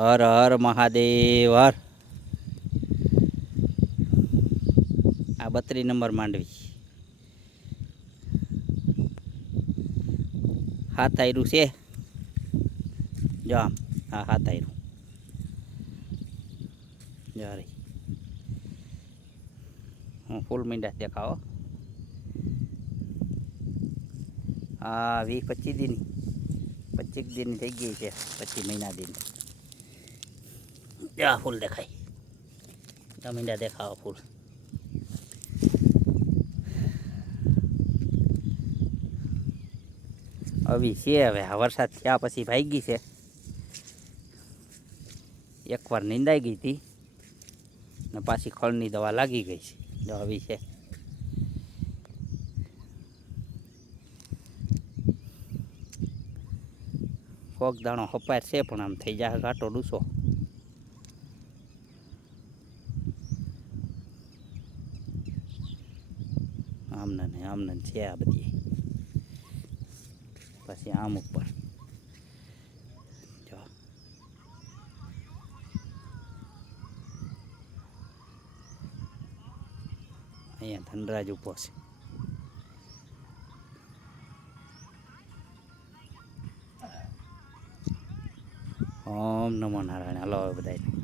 હર હર મહાદેવ હર. આ 32 નંબર માંડવી હાથ આયરું છે. જો આમ હા હાથ આયરું જો રહી હું ફૂલ મીંડા દેખાવો. હા 20-25 દિન 25 દિન થઈ ગઈ છે. 25 મહિના દિન ત્યાં ફૂલ દેખાય. ત્યાં મીંડા દેખાવો ફૂલ. આવી છે હવે આ વરસાદ થયા પછી ભાગી છે. એકવાર નીંદાઈ ગઈ હતી ને પાછી ખળની દવા લાગી ગઈ છે. જો આવી છે. કોક દાણો હપાર છે પણ આમ થઈ જાય ઘાટો ડૂસો. આમને છે આ બધી. પછી આમ ઉપર જો અહીંયા ધનરાજ ઊભો છે. ઓમ નમો નારાયણ. હાલો હવે બધાય